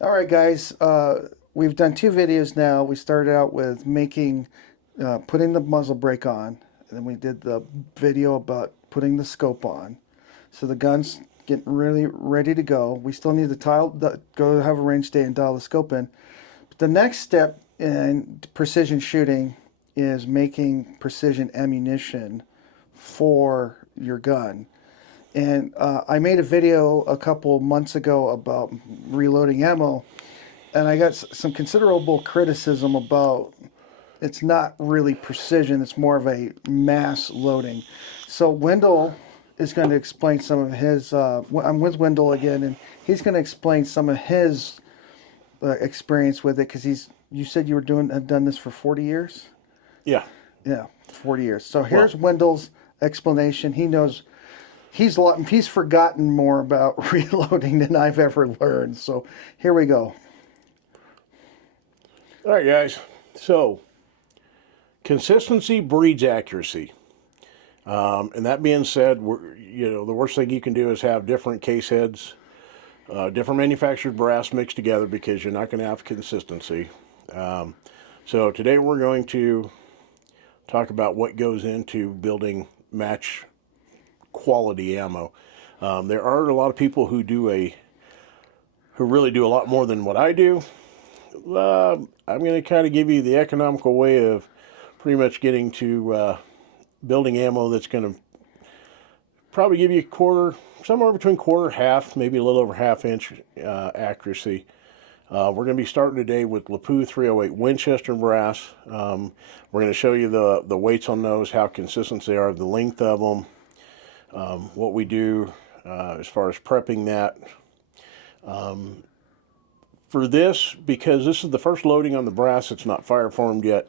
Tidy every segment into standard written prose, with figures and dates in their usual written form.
All right, guys. We've done two videos now. We started out with putting the muzzle brake on, and then we did the video about putting the scope on. So the gun's getting really ready to go. We still need to go have a range day and dial the scope in. But the next step in precision shooting is making precision ammunition for your gun. And I made a video a couple months ago about reloading ammo, and I got some considerable criticism about it's not really precision, it's more of a mass loading. So Wendell is going to explain some of his, I'm with Wendell again, and he's going to explain some of his experience with it, because you said you had done this for 40 years? Yeah. Yeah, 40 years. So here's Wendell's explanation. He knows he's forgotten more about reloading than I've ever learned. So here we go. All right, guys. So, consistency breeds accuracy. And that being said, the worst thing you can do is have different case heads, different manufactured brass mixed together, because you're not going to have consistency. So today we're going to talk about what goes into building match quality ammo. There are a lot of people who really do a lot more than what I do. I'm going to kind of give you the economical way of pretty much getting to building ammo that's going to probably give you somewhere between quarter, half, maybe a little over half-inch accuracy. We're going to be starting today with Lapua 308 Winchester brass. We're going to show you the weights on those, how consistent they are, the length of them, what we do as far as prepping that. For this, because this is the first loading on the brass, it's not fire formed yet,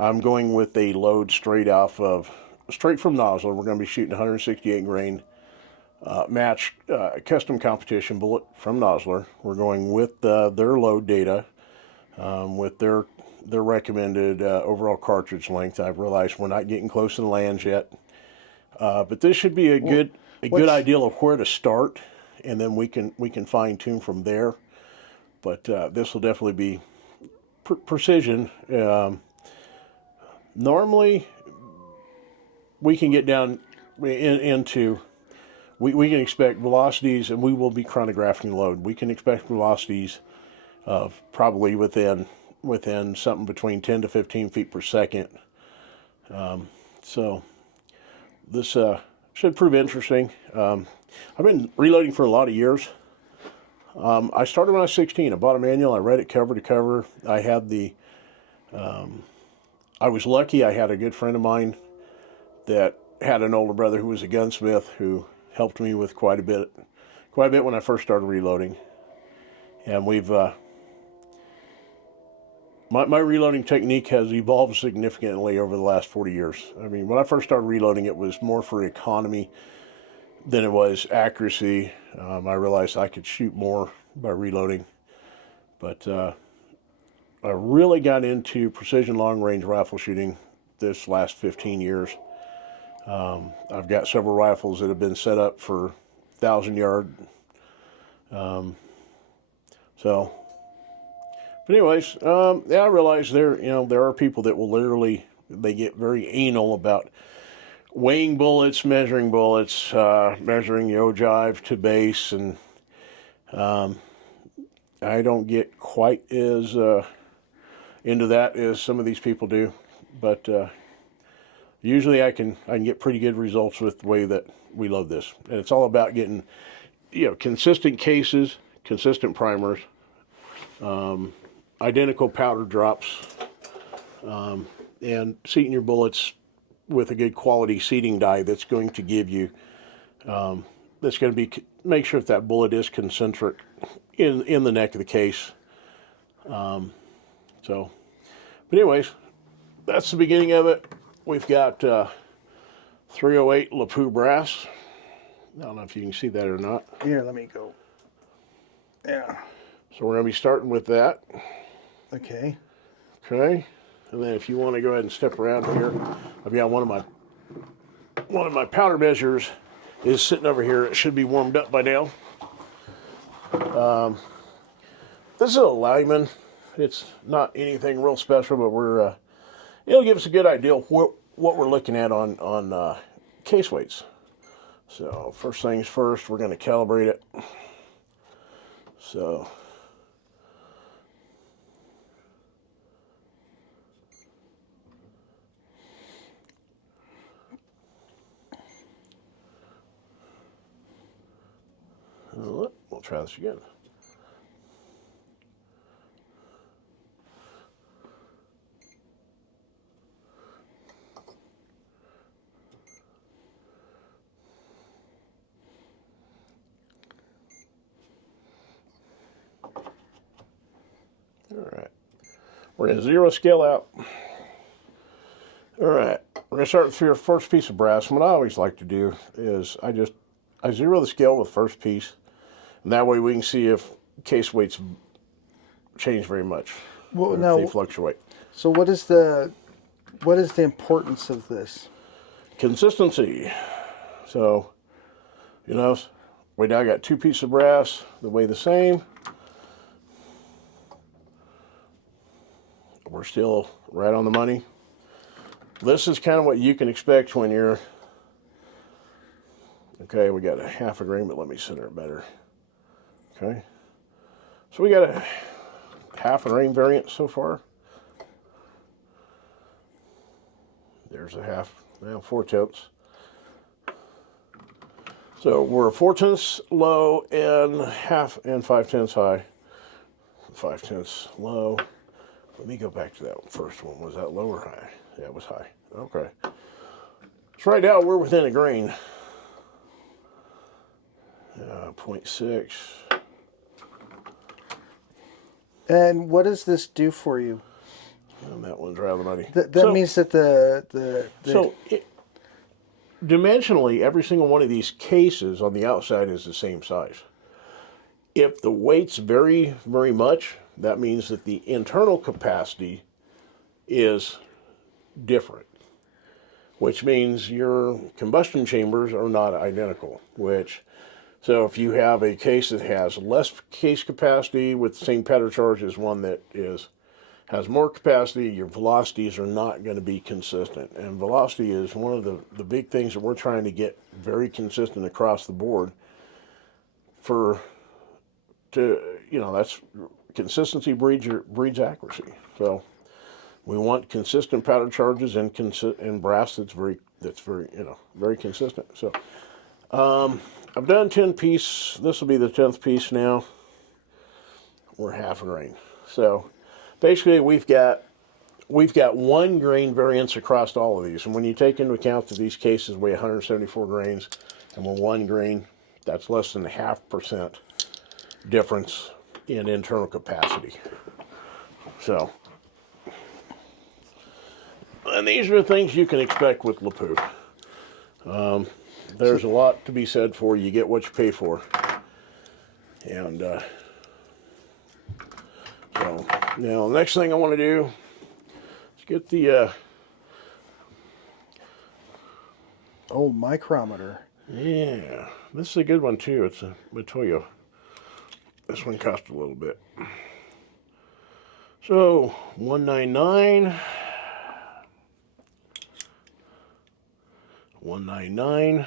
I'm going with a load straight from Nosler. We're going to be shooting 168 grain match custom competition bullet from Nosler. We're going with their load data, with their recommended overall cartridge length. I've realized we're not getting close to the lands yet, but this should be a good idea of where to start, and then we can fine tune from there. But this will definitely be precision. Normally, we can get down into we can expect velocities, and we will be chronographing load. We can expect velocities of probably within something between 10 to 15 feet per second. So this should prove interesting. I've been reloading for a lot of years. I started when I was 16. I bought a manual. I read it cover to cover. I was lucky. I had a good friend of mine that had an older brother who was a gunsmith, who helped me with quite a bit when I first started reloading. And my reloading technique has evolved significantly over the last 40 years. I mean, when I first started reloading, it was more for economy than it was accuracy. I realized I could shoot more by reloading, but I really got into precision long-range rifle shooting this last 15 years. I've got several rifles that have been set up for 1,000-yard. But anyways, I realize there are people that will literally, they get very anal about weighing bullets, measuring bullets, measuring the ogive to base, and I don't get quite as into that as some of these people do, but usually I can get pretty good results with the way that we load this. And it's all about getting consistent cases, consistent primers, identical powder drops, and seating your bullets with a good quality seating die that's going to give you, make sure that bullet is concentric in the neck of the case. But anyways, that's the beginning of it. We've got 308 Lapua brass. I don't know if you can see that or not. Here, let me go. Yeah. So we're going to be starting with that. Okay. Okay. And then if you want to go ahead and step around here, I've got one of my powder measures is sitting over here. It should be warmed up by now. this is a lineman. It's not anything real special, but we're it'll give us a good idea of what we're looking at on case weights. So first things first, we're going to calibrate it. So we'll try this again. All right, we're going to zero scale out. All right, we're going to start with your first piece of brass. And what I always like to do is I zero the scale with the first piece, and that way we can see if case weights change very much, Well, or now, if they fluctuate. so what is the importance of this? Consistency. So, you know, we now got two pieces of brass that weigh the same. We're still right on the money. This is kind of what you can expect when you're, okay, we got a half a grain, but let me center it better. Okay. So we got a half a grain variant so far. There's a half, well, 4/10. So we're 4/10 low and 5/10 high. 5/10 low. Let me go back to that first one. Was that low or high? Yeah, it was high. Okay. So right now we're within a grain. 0.6. And what does this do for you? And that one's rather money. That means that Dimensionally, every single one of these cases on the outside is the same size. If the weights vary very much, that means that the internal capacity is different, which means your combustion chambers are not identical. So if you have a case that has less case capacity with the same powder charge as one that has more capacity, your velocities are not going to be consistent. And velocity is one of the big things that we're trying to get very consistent across the board. That's consistency breeds accuracy. So we want consistent powder charges and brass that's very very consistent. So I've done 10 piece. This will be the 10th piece now. We're half a grain. So basically we've got 1 grain variance across all of these. And when you take into account that these cases weigh 174 grains and we're 1 grain, that's less than 0.5% difference in internal capacity. So, and these are the things you can expect with LePou. There's a lot to be said for you get what you pay for. And so now the next thing I want to do is get the old micrometer. yeah, this is a good one too. It's a Matoyo. This one cost a little bit. So 199, 199,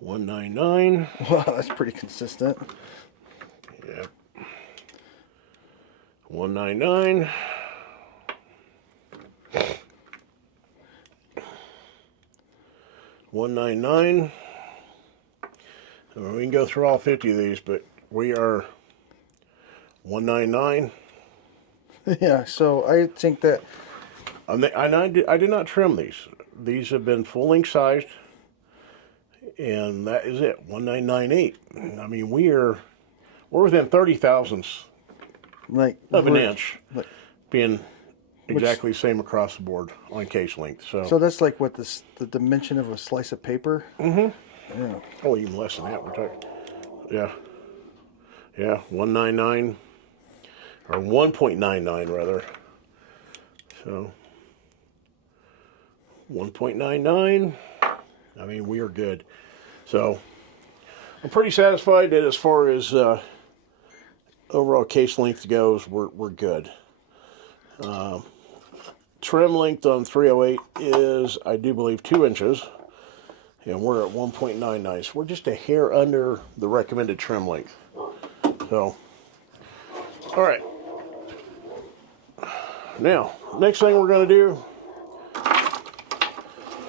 199. Wow, that's pretty consistent. Yeah. 199. 199. We can go through all 50 of these, but we are 199. Yeah, so I think that... I did not trim these. These have been full length sized, and that is it, 1998. I mean, we're within 30 thousandths of an inch, being exactly the same across the board on case length. So that's like what the dimension of a slice of paper? Mm-hmm. Yeah. Oh, even less than that, we're talking. Yeah. Yeah, 199, or 1.99 rather. So 1.99. I mean, we are good. So I'm pretty satisfied that as far as overall case length goes, we're good. Trim length on 308 is, I do believe, 2 inches. And we're at 1.99. So we're just a hair under the recommended trim length. So, all right. Now, next thing we're going to do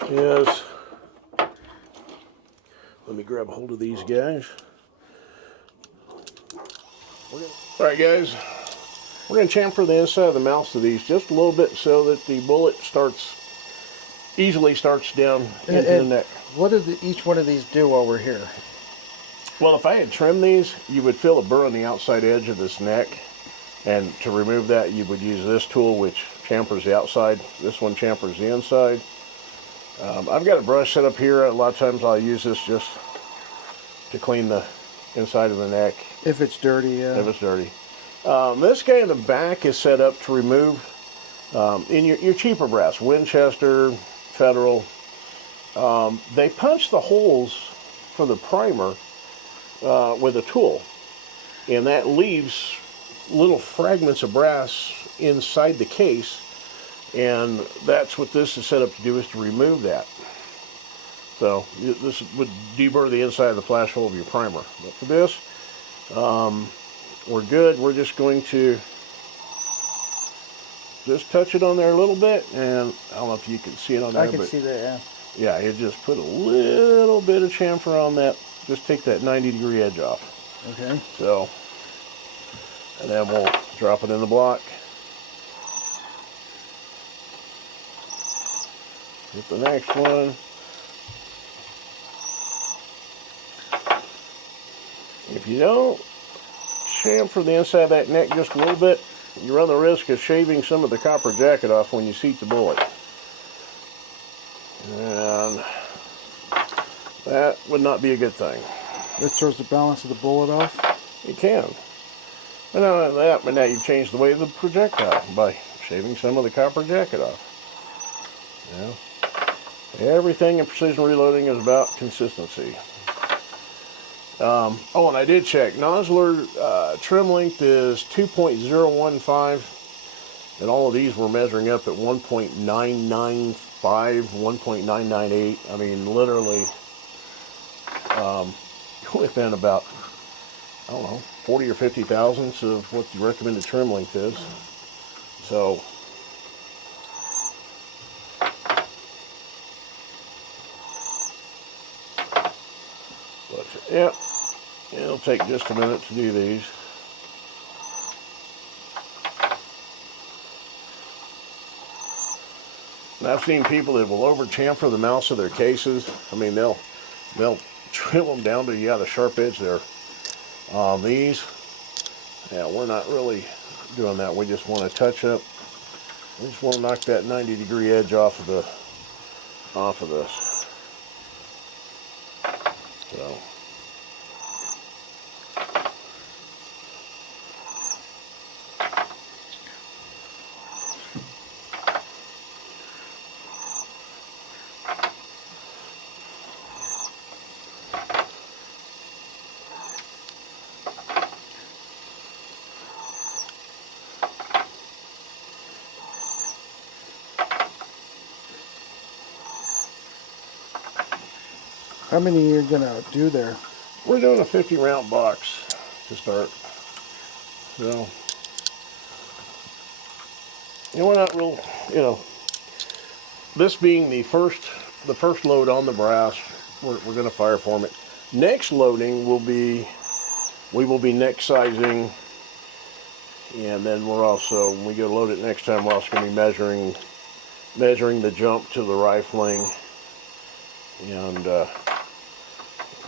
is, let me grab a hold of these guys. All right, guys. We're going to chamfer the inside of the mouths of these just a little bit so that the bullet easily starts down into the neck. What did each one of these do while we're here? Well, if I had trimmed these, you would feel a burr on the outside edge of this neck. And to remove that, you would use this tool, which chamfers the outside. This one chamfers the inside. I've got a brush set up here. A lot of times I'll use this just to clean the inside of the neck. If it's dirty, yeah. If it's dirty. This guy in the back is set up to remove in your cheaper brass, Winchester, Federal. They punch the holes for the primer with a tool, and that leaves little fragments of brass inside the case, and that's what this is set up to do, is to remove that. So this would deburr the inside of the flash hole of your primer. But for this, we're good. We're just going to just touch it on there a little bit, and I don't know if you can see it on there. I can see that, yeah. Yeah, it just put a little bit of chamfer on that. Just take that 90-degree edge off. Okay. So, and then we'll drop it in the block. Hit the next one. If you don't chamfer the inside of that neck just a little bit, you run the risk of shaving some of the copper jacket off when you seat the bullet. And that would not be a good thing. This throws the balance of the bullet off? It can. And not only that, but now you've changed the way of the projectile by shaving some of the copper jacket off. Yeah. Everything in precision reloading is about consistency. Oh, and I did check. Nozzler trim length is 2.015, and all of these were measuring up at 1.995, 1.998. I mean, literally within about, I don't know, 40 or 50 thousandths of what the recommended trim length is. So, but yeah, it'll take just a minute to do these. And I've seen people that will over chamfer the mouths of their cases. I mean, they'll trim them down to, yeah, the sharp edge there. These, yeah, we're not really doing that. We just want to touch up. We just want to knock that 90-degree edge off of this. So. How many are you going to do there? We're doing a 50-round box to start. So, we're not real, this being the first load on the brass, we're going to fire form it. Next loading we will be neck sizing, and then when we go load it next time, we're also going to be measuring the jump to the rifling, and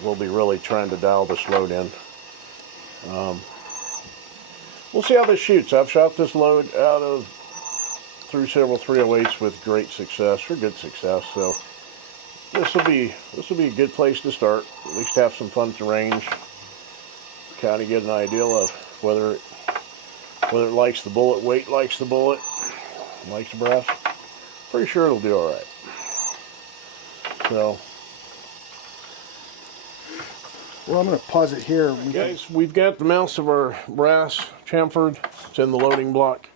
we'll be really trying to dial this load in. We'll see how this shoots. I've shot this load through several 308s with great success, or good success. So this will be a good place to start. At least have some fun at the range. Kind of get an idea of whether it likes the bullet, weight likes the bullet, likes the brass. Pretty sure it'll do all right. So Well, I'm going to pause it here. Guys, we've got the mounts of our brass chamfered. It's in the loading block.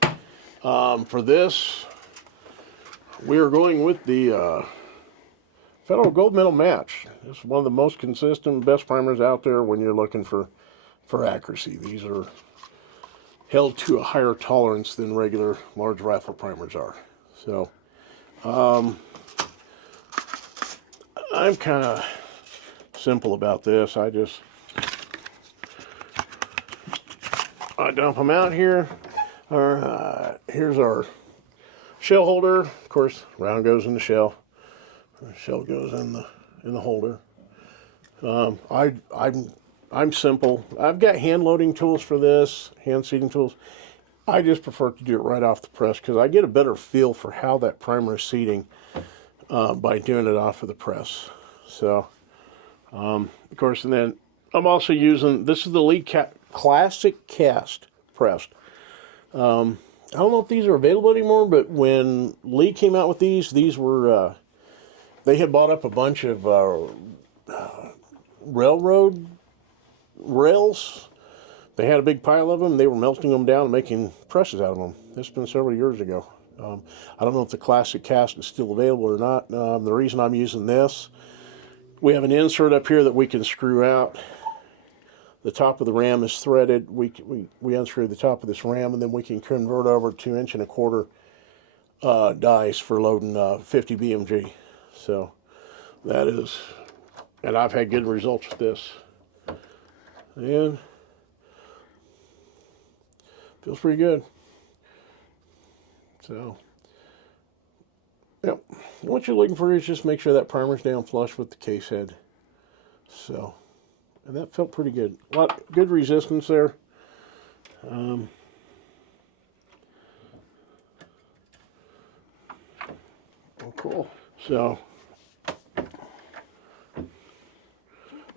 For this, we are going with the Federal Gold Medal Match. It's one of the most consistent, best primers out there when you're looking for accuracy. These are held to a higher tolerance than regular large rifle primers are. So, I'm kind of simple about this. I dump them out here. Here's our shell holder. Of course, round goes in the shell. The shell goes in the holder. I'm simple. I've got hand loading tools for this, hand seating tools. I just prefer to do it right off the press because I get a better feel for how that primer is seating by doing it off of the press. So, of course, and then I'm also using, this is the Lee Classic Cast pressed. I don't know if these are available anymore, but when Lee came out with these were, they had bought up a bunch of railroad rails. They had a big pile of them. They were melting them down and making presses out of them. This has been several years ago. I don't know if the Classic Cast is still available or not. The reason I'm using this, we have an insert up here that we can screw out. The top of the ram is threaded. We unscrew the top of this ram, and then we can convert over 2 1/4 dies for loading 50 BMG. So that is, and I've had good results with this. And feels pretty good. So, yep. What you're looking for is just make sure that primer's down flush with the case head. So, and that felt pretty good. Good resistance there. Oh, cool. So,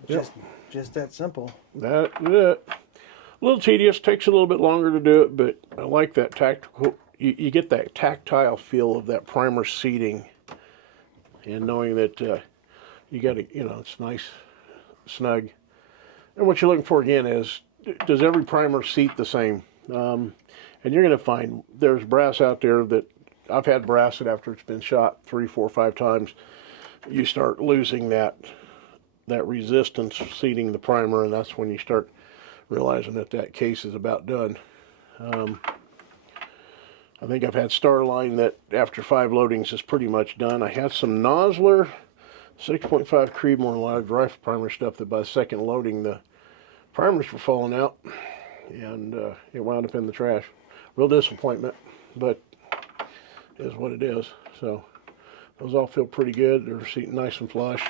Just that simple. that's it. A little tedious, takes a little bit longer to do it, but I like that tactical. You get that tactile feel of that primer seating, and knowing that you got to, it's nice, snug. And what you're looking for again is, does every primer seat the same? And you're going to find there's brass out there that I've had brass that after it's been shot 3, 4, 5 times, you start losing that resistance seating the primer, and that's when you start realizing that case is about done. I think I've had Starline that after 5 loadings is pretty much done. I had some Nosler 6.5 Creedmoor large rifle primer stuff that by the second loading the primers were falling out, and it wound up in the trash. Real disappointment, but it is what it is. So those all feel pretty good. They're seating nice and flush.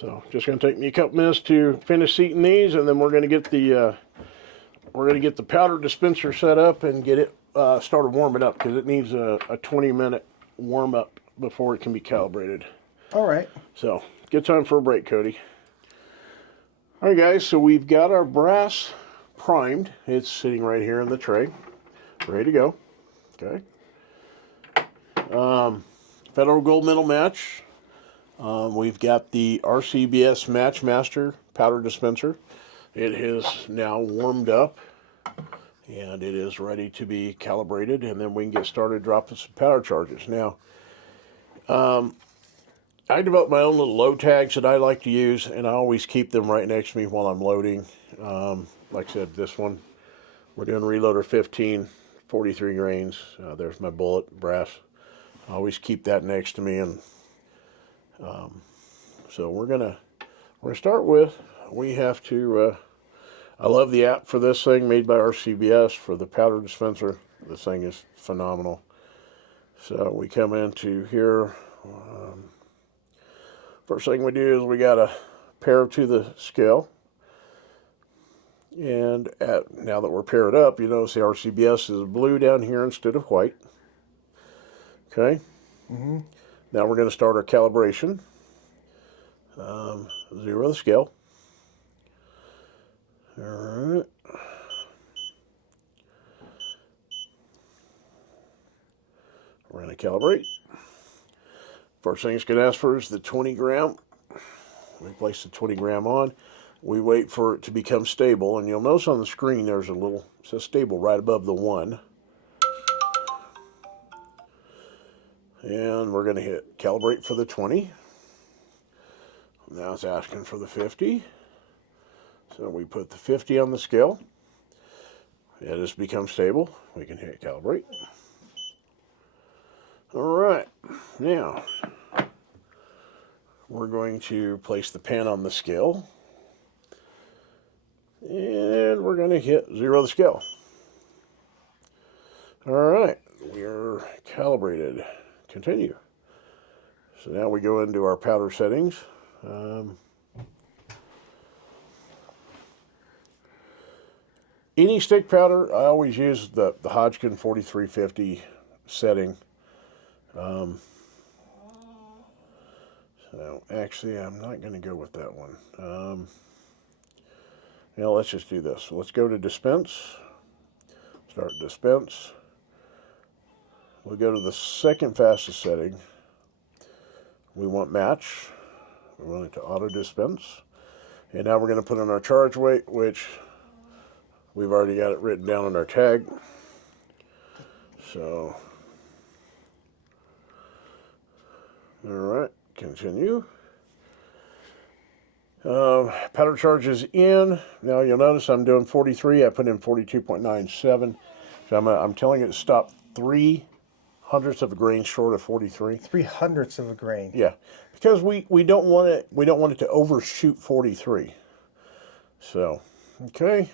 So just going to take me a couple minutes to finish seating these, and then we're going to get the powder dispenser set up and get it started warming up, because it needs a 20-minute warm up before it can be calibrated. All right. So good time for a break, Cody. All right, guys. So we've got our brass primed. It's sitting right here in the tray, ready to go. Okay. Federal Gold Medal Match. We've got the RCBS Matchmaster powder dispenser. It has now warmed up, and it is ready to be calibrated, and then we can get started dropping some powder charges. Now, I developed my own little load tags that I like to use, and I always keep them right next to me while I'm loading. Like I said, this one, we're doing reloader 15, 43 grains. There's my bullet, brass. I always keep that next to me, and so we're gonna start with, we have to, I love the app for this thing, made by RCBS for the powder dispenser. This thing is phenomenal. So we come into here, first thing we do is we got to pair to the scale. And now that we're paired up, you notice the RCBS is blue down here instead of white. Okay. Mm-hmm. Now we're going to start our calibration. Zero the scale. All right. We're going to calibrate. First thing it's going to ask for is the 20 gram. We place the 20 gram on. We wait for it to become stable, and you'll notice on the screen there's a little, it says stable right above the 1. And we're going to hit calibrate for the 20. Now it's asking for the 50. So we put the 50 on the scale. It has become stable. We can hit calibrate. All right, now we're going to place the pen on the scale. And we're going to hit 0 the scale. All right, we're calibrated. Continue. So now we go into our powder settings. Any stick powder, I always use the Hodgkin 4350 setting. So actually, I'm not going to go with that one. Let's just do this. So let's go to dispense. Start dispense. We'll go to the second fastest setting. We want match. We want it to auto dispense. And now we're going to put in our charge weight, which we've already got it written down on our tag. So, all right, continue. Powder charge is in. Now you'll notice I'm doing 43. I put in 42.97. So I'm telling it to stop 3/100ths of a grain short of 43. 3/100ths of a grain. Yeah, because we don't want it. We don't want it to overshoot 43. So, okay.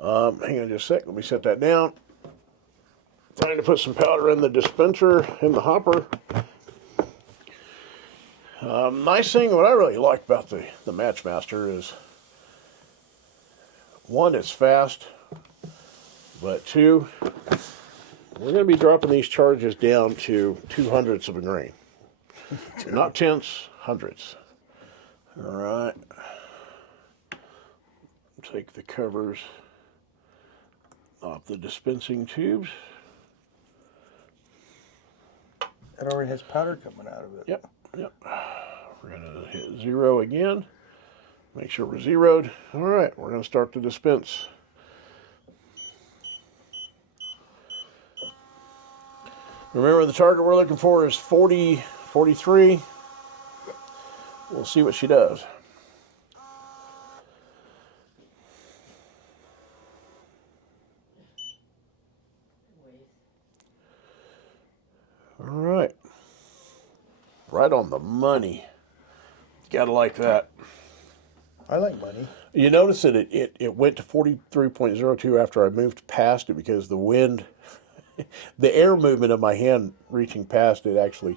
Hang on just a sec. Let me set that down. Trying to put some powder in the dispenser, in the hopper. Nice thing, what I really like about the Matchmaster is, 1, it's fast, but 2, we're going to be dropping these charges down to 2/100ths of a grain. Not tenths, hundredths. All right. Take the covers off the dispensing tubes. It already has powder coming out of it. Yep. We're going to hit 0 again. Make sure we're zeroed. All right, we're going to start the dispense. Remember, the target we're looking for is 40, 43. We'll see what she does. All right. Right on the money. Gotta like that. I like money. You notice that it went to 43.02 after I moved past it because the wind, the air movement of my hand reaching past it actually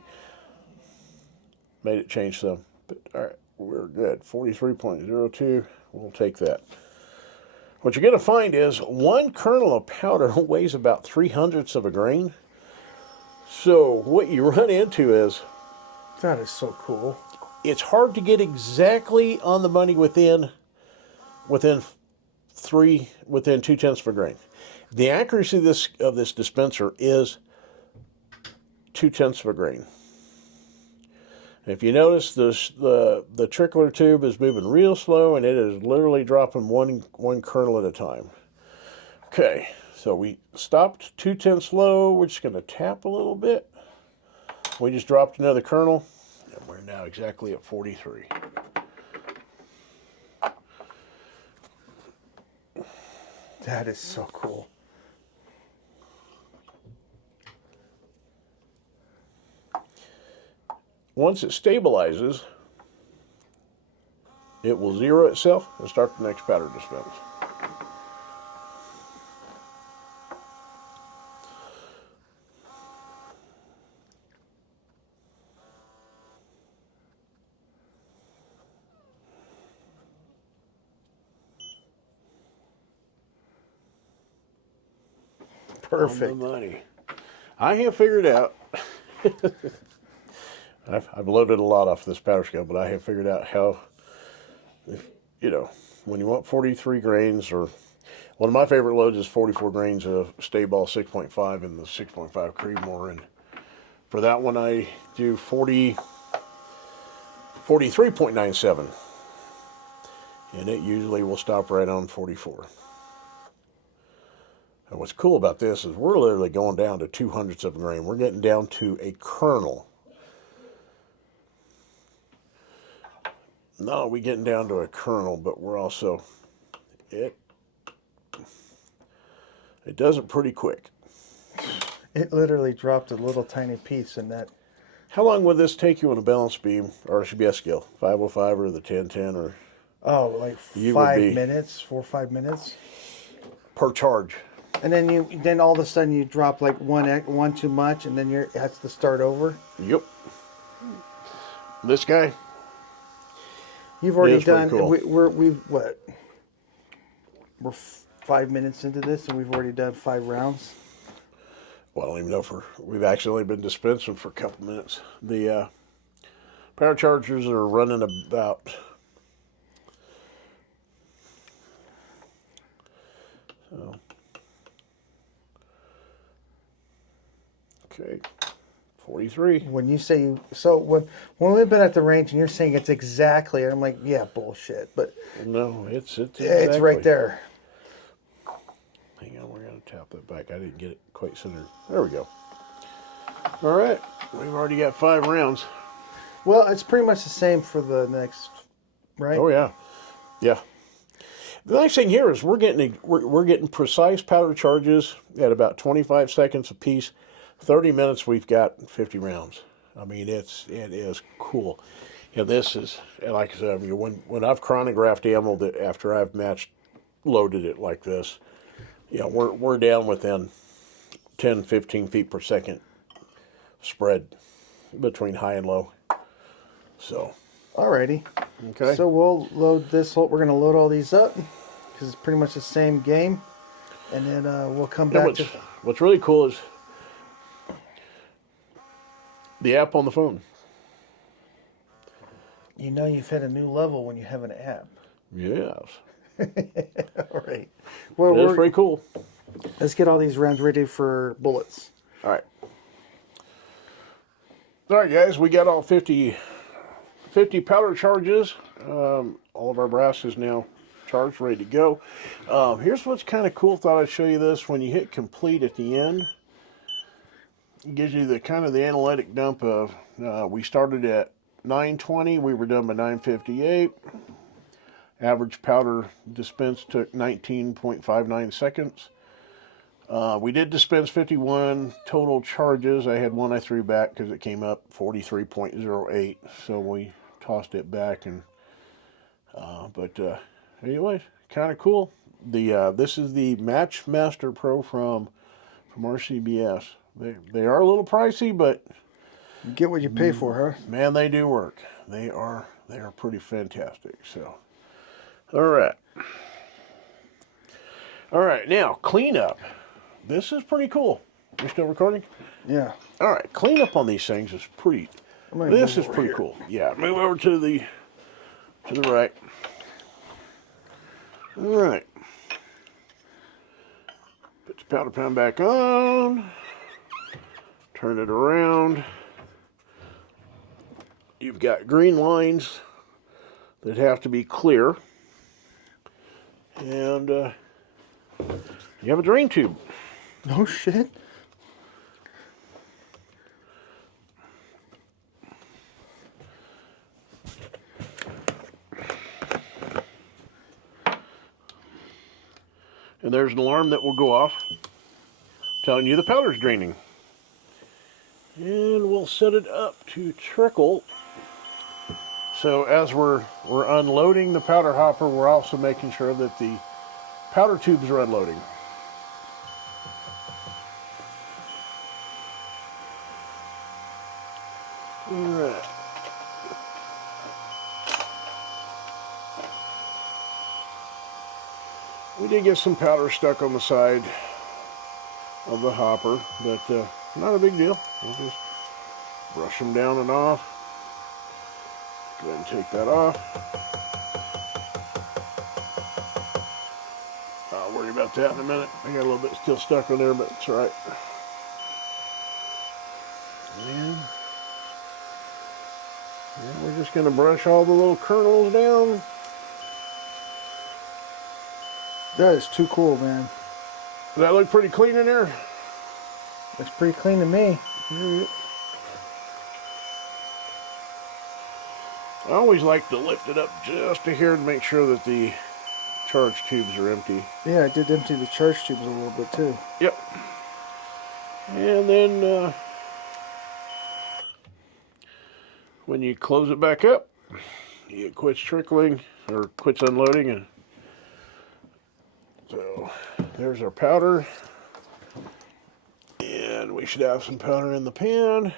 made it change some. But all right, we're good. 43.02, we'll take that. What you're going to find is 1 kernel of powder weighs about 3/100ths of a grain. So what you run into is, That is so cool. it's hard to get exactly on the money within 2/10ths of a grain. The accuracy of this dispenser is 2/10ths of a grain. If you notice, the trickler tube is moving real slow, and it is literally dropping one kernel at a time. Okay, so we stopped 2/10ths low. We're just going to tap a little bit. We just dropped another kernel, and we're now exactly at 43. That is so cool. Once it stabilizes, it will zero itself and start the next powder dispense. Perfect. On the money. I have figured out, I've loaded a lot off this powder scale, but I have figured out how, when you want 43 grains, or one of my favorite loads is 44 grains of Stay Ball 6.5 and the 6.5 Creedmoor. And for that one, I do 43.97. And it usually will stop right on 44. And what's cool about this is we're literally going down to 2/100ths of a grain. We're getting down to a kernel. Not only getting down to a kernel, but we're also, it does it pretty quick. It literally dropped a little tiny piece in that. How long would this take you on a balance beam, or it should be a scale, 505 or the 1010, or Oh, like you would 5 minutes, 4 or 5 minutes, per charge? and then all of a sudden you drop like one too much, and then it has to start over. Yep. This guy, You've already is pretty done. cool. We're 5 minutes into this, and we've already done 5 rounds. well, I don't even know if we've actually only been dispensing for a couple minutes. The power chargers are running about, so, okay, 43. When you say when we've been at the range and you're saying it's exactly, I'm like, yeah, bullshit. But No, it's it's exactly right there. Hang on, we're going to tap that back. I didn't get it quite centered. There we go. All right, we've already got 5 rounds. Well, it's pretty much the same for the next, right? Oh yeah, yeah. The nice thing here is we're getting precise powder charges at about 25 seconds a piece. 30 minutes, we've got 50 rounds. I mean, it is cool. Yeah, this is, like I said, I mean, when I've chronographed ammo that after I've loaded it like this, we're down within 10, 15 feet per second spread between high and low. So, Alrighty. okay. So we'll load this. We're going to load all these up because it's pretty much the same game, and then we'll come back to. What's really cool is the app on the phone. You know you've hit a new level when you have an app. Yes. All right. Well, That's pretty cool. Let's get all these rounds ready for bullets. All right. All right, guys. We got all 50 powder charges. All of our brass is now charged, ready to go. Here's what's kind of cool. Thought I'd show you this. When you hit complete at the end, it gives you the kind of the analytic dump of, we started at 920. We were done by 958. Average powder dispense took 19.59 seconds. We did dispense 51 total charges. I had one I threw back because it came up 43.08. So we tossed it back. But anyways, kind of cool. This is the Match Master Pro from RCBS. They are a little pricey, but You get what you pay for, huh? man, they do work. They are pretty fantastic. So, all right. Now cleanup. This is pretty cool. You still recording? Yeah. All right, cleanup on these things is pretty. This is pretty cool. Yeah, move over to the right. All right. Put the powder pan back on. Turn it around. You've got green lines that have to be clear. And you have a drain tube. No shit. And there's an alarm that will go off telling you the powder's draining. And we'll set it up to trickle. So as we're unloading the powder hopper, we're also making sure that the powder tubes are unloading. All right. We did get some powder stuck on the side of the hopper, but not a big deal. We'll just brush them down and off. Go ahead and take that off. I'll worry about that in a minute. I got a little bit still stuck on there, but it's all right. And we're just going to brush all the little kernels down. That is too cool, man. Does that look pretty clean in there? Looks pretty clean to me. I always like to lift it up just to here to make sure that the charge tubes are empty. Yeah, I did empty the charge tubes a little bit too. Yep. And then when you close it back up, it quits trickling or quits unloading. And so there's our powder. And we should have some powder in the pan.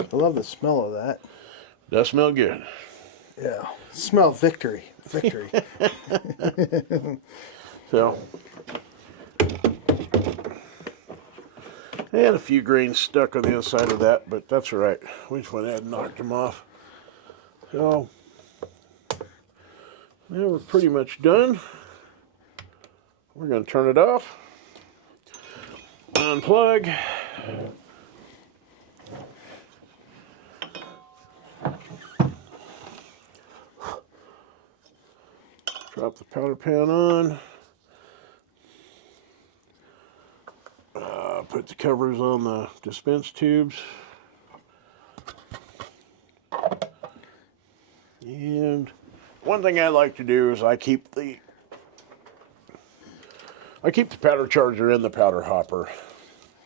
I love the smell of that. Does smell good. Yeah. Smell victory. Victory. So, and a few grains stuck on the inside of that, but that's all right. We just went ahead and knocked them off. So, now we're pretty much done. We're going to turn it off. Unplug. Drop the powder pan on. Put the covers on the dispense tubes. And one thing I like to do is I keep the powder charger in the powder hopper.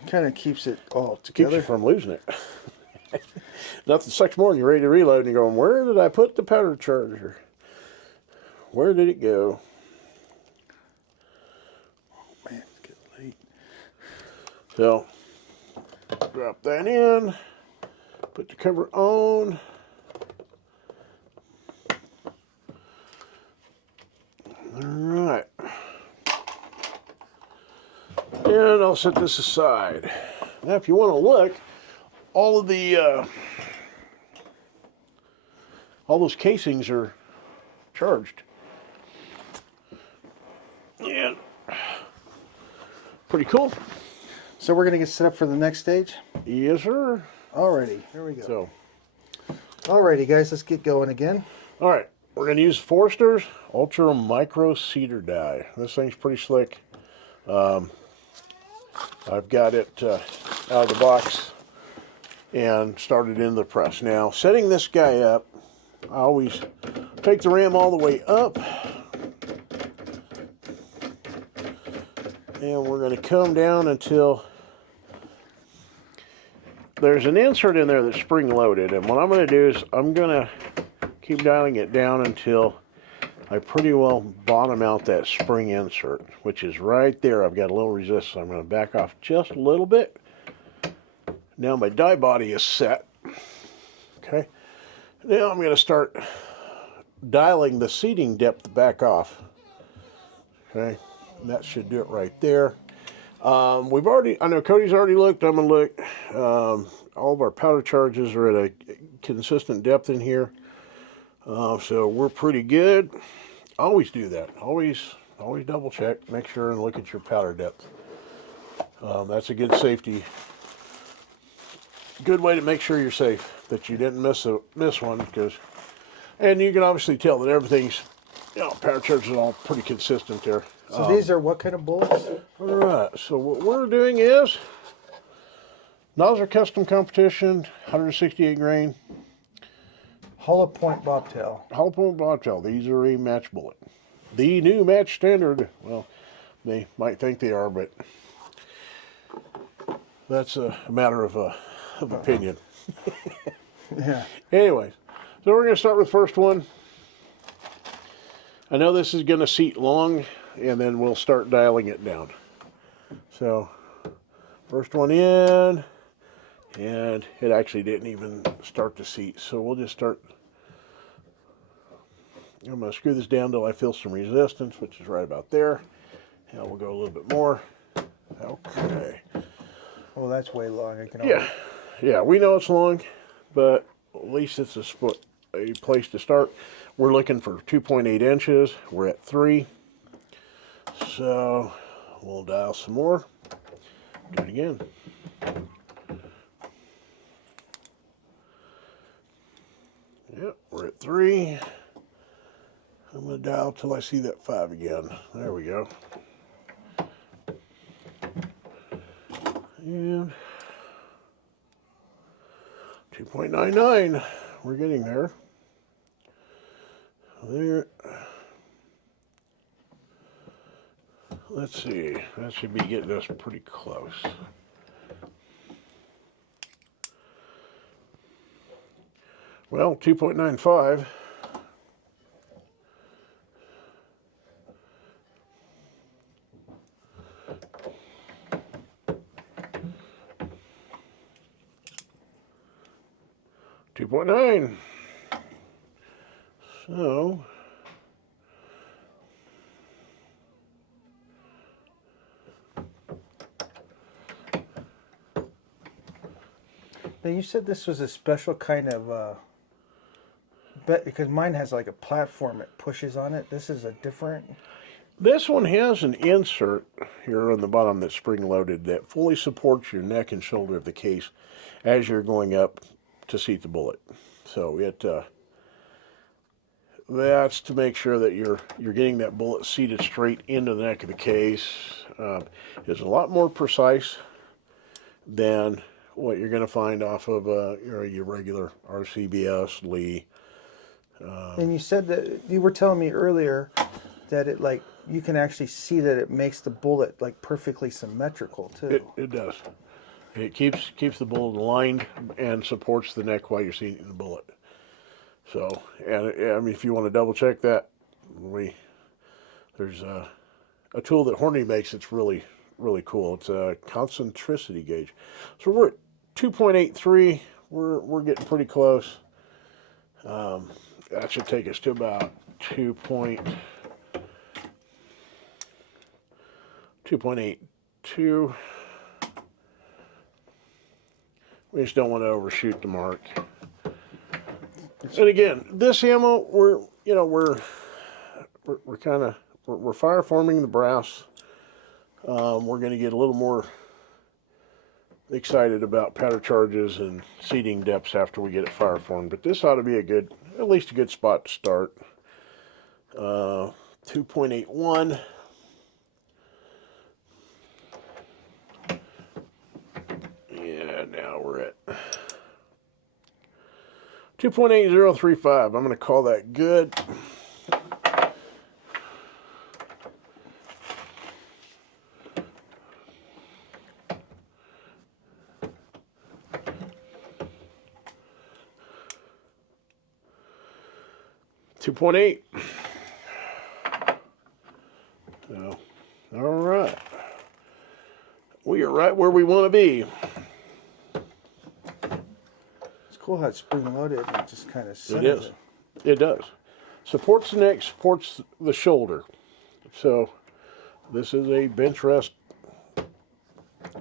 Kind of keeps it all Keeps together. you from losing it. Nothing sucks more than you're ready to reload and you're going, where did I put the powder charger? Where did it go? Man, it's getting late. So, drop that in. Put the cover on. Alright. And I'll set this aside. Now if you want to look, all of the all those casings are charged. And pretty cool. So we're going to get set up for the next stage? Yes, sir. Alrighty, here we go. So, Alrighty, guys, let's get going again. all right, we're going to use Forster's Ultra Micro Cedar die. This thing's pretty slick. I've got it out of the box and started in the press. Now, setting this guy up, I always take the ram all the way up. And we're going to come down until there's an insert in there that's spring loaded. And what I'm going to do is I'm going to keep dialing it down until I pretty well bottom out that spring insert, which is right there. I've got a little resistance. I'm going to back off just a little bit. Now my die body is set. Okay. Now I'm going to start dialing the seating depth back off. Okay. And that should do it right there. I know Cody's already looked. I'm going to look. All of our powder charges are at a consistent depth in here. So we're pretty good. Always do that. Always double check, make sure, and look at your powder depth. That's a good safety, good way to make sure you're safe, that you didn't miss one. And you can obviously tell that everything's, powder charge is all pretty consistent there. So these are what kind of bullets? All right. So what we're doing is Nozzler Custom Competition, 168 grain. Hollow point bobtail. Hollow point bobtail. These are a match bullet. The new match standard. Well, they might think they are, but that's a matter of opinion. Yeah. Anyways, so we're going to start with the first one. I know this is going to seat long, and then we'll start dialing it down. So, first one in, and it actually didn't even start to seat. So we'll just start. I'm going to screw this down till I feel some resistance, which is right about there. And we'll go a little bit more. Okay. Oh, that's way long. I can Yeah, we know it's long, but at least it's a place to start. We're looking for 2.8 inches. We're at 3. So we'll dial some more. Do it again. Yep, we're at 3. I'm going to dial till I see that 5 again. There we go. And 2.99. We're getting there. There. Let's see. That should be getting us pretty close. Well, 2.95. $2.9. So Now you said this was a special kind of because mine has like a platform it pushes on it. This is a different. this one has an insert here on the bottom that's spring-loaded that fully supports your neck and shoulder of the case as you're going up to seat the bullet. So that's to make sure that you're getting that bullet seated straight into the neck of the case. It's a lot more precise than what you're going to find off of your regular RCBS, Lee. And you said that you were telling me earlier that it like you can actually see that it makes the bullet like perfectly symmetrical too. It does. It keeps the bullet aligned and supports the neck while you're seating the bullet. So, and I mean, if you want to double check that, there's a tool that Hornady makes that's really cool. It's a concentricity gauge. So we're at 2.83. We're getting pretty close. That should take us to about 2.82. We just don't want to overshoot the mark. And again, this ammo, we're fire forming the brass. We're going to get a little more excited about powder charges and seating depths after we get it fire formed. But this ought to be at least a good spot to start. 2.81. Yeah, now we're at 2.8035. I'm going to call that good. .8. So, all right. We are right where we want to be. It's cool how it's spring loaded and it just kind of It is. It does. Supports the neck, supports the shoulder. So this is a bench rest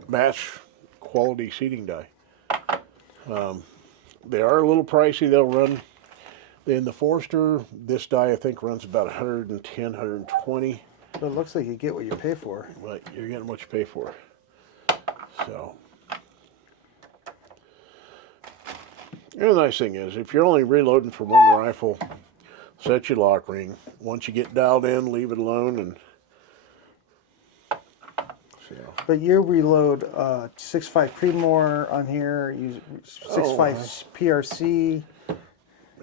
match quality seating die. They are a little pricey. They'll run in the Forester. This die I think runs about 110, 120. But it looks like you get what you pay for. But you're getting what you pay for. So. And the nice thing is, if you're only reloading for one rifle, set your lock ring. Once you get dialed in, leave it alone. And so. But you reload 6.5 Creedmoor on here, use 6.5 PRC.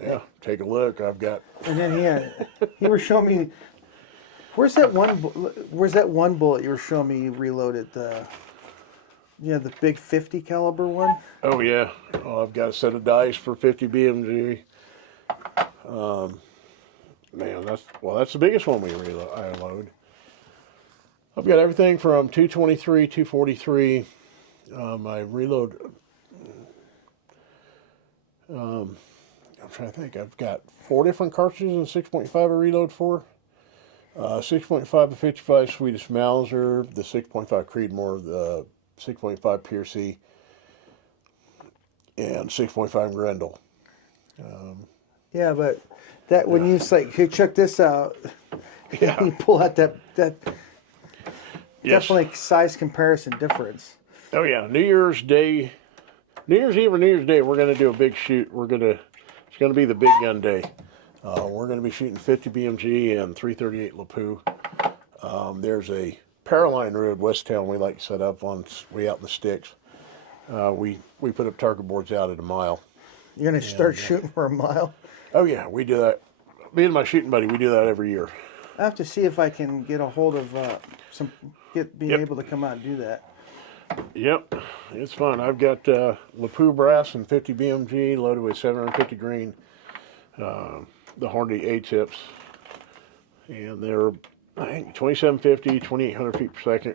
Yeah, take a look. I've got. And then you were showing me. Where's that one bullet you were showing me you reloaded the big 50 caliber one? Oh yeah. Oh, I've got a set of dice for 50 BMG. Man, that's the biggest one I load. I've got everything from 223, 243. I reload. I'm trying to think. I've got 4 different cartridges and 6.5 I reload for. 6.5 to 55 Swedish Mauser, the 6.5 Creedmoor, the 6.5 PRC, and 6.5 Grendel. Yeah, but that when you say, "Hey, check this out," Yeah. you pull out that Yes. definitely size comparison difference. Oh yeah, New Year's Eve or New Year's Day, we're gonna do a big shoot. It's gonna be the big gun day. We're going to be shooting 50 BMG and 338 LePou. There's a Paraline Road west town we like to set up on way out in the sticks. We put up target boards out at a mile. You're going to start shooting for a mile? Oh yeah, we do that. Me and my shooting buddy, we do that every year. I have to see if I can get a hold of being Yep. able to come out and do that. Yep, it's fun. I've got LePou brass and 50 BMG loaded with 750 grain. The Hornady A-tips, and they're, I think, 2750, 2800 feet per second.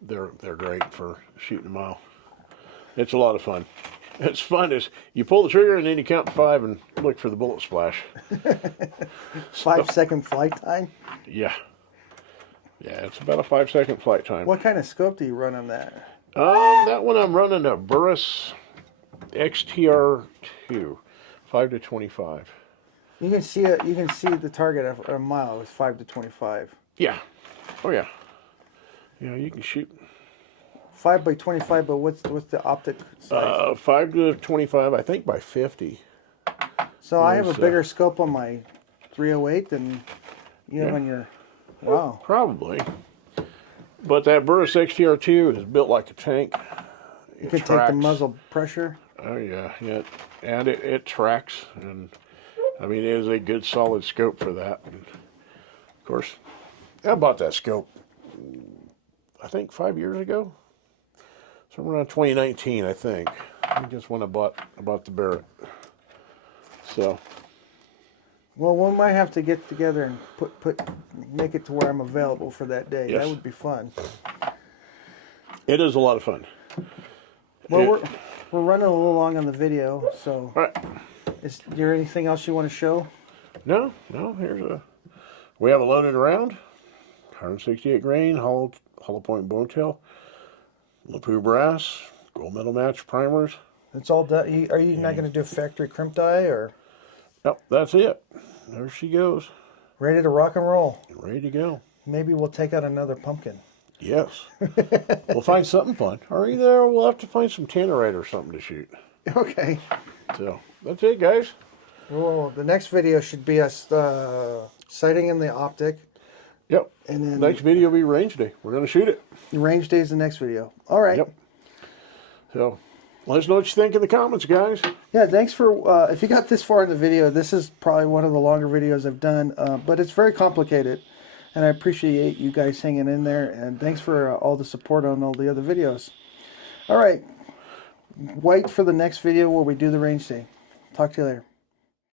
They're great for shooting a mile. It's a lot of fun. It's fun as you pull the trigger and then you count to 5 and look for the bullet splash. 5-second flight time? Yeah. Yeah, it's about a 5-second flight time. What kind of scope do you run on that? That one I'm running a Burris XTR2, 5 to 25. You can see it. You can see the target at a mile with 5 to 25. Yeah. Oh yeah. Yeah, you can shoot 5 by 25, but what's the optic size? 5 to 25, I think by 50. So I have a bigger scope on my 308 than you have on your. Wow. Probably. But that Burris XTR2 is built like a tank. You can take the muzzle pressure. Oh yeah, yeah, and it tracks, and I mean it is a good solid scope for that. And of course, I bought that scope, I think 5 years ago, somewhere around 2019, I think. I just when I bought the Barrett. So. Well, we might have to get together and make it to where I'm available for that day. Yes. That would be fun. It is a lot of fun. Well, we're running a little long on the video, so. All right. Is there anything else you want to show? No. We have a loaded round, 168 grain, hollow point bone tail, LePou brass, gold medal match primers. It's all done. Are you not going to do a factory crimp die or? Nope, that's it. There she goes. Ready to rock and roll. Ready to go. Maybe we'll take out another pumpkin. Yes. We'll find something fun. Or either we'll have to find some tannerite or something to shoot. Okay. So, that's it, guys. Well, the next video should be us sighting in the optic. Yep. And then next video will be range day. We're going to shoot it. Range day is the next video. All right. Yep. So, let us know what you think in the comments, guys. Yeah, thanks for, if you got this far in the video, this is probably one of the longer videos I've done, but it's very complicated, and I appreciate you guys hanging in there, and thanks for all the support on all the other videos. All right, wait for the next video where we do the range day. Talk to you later.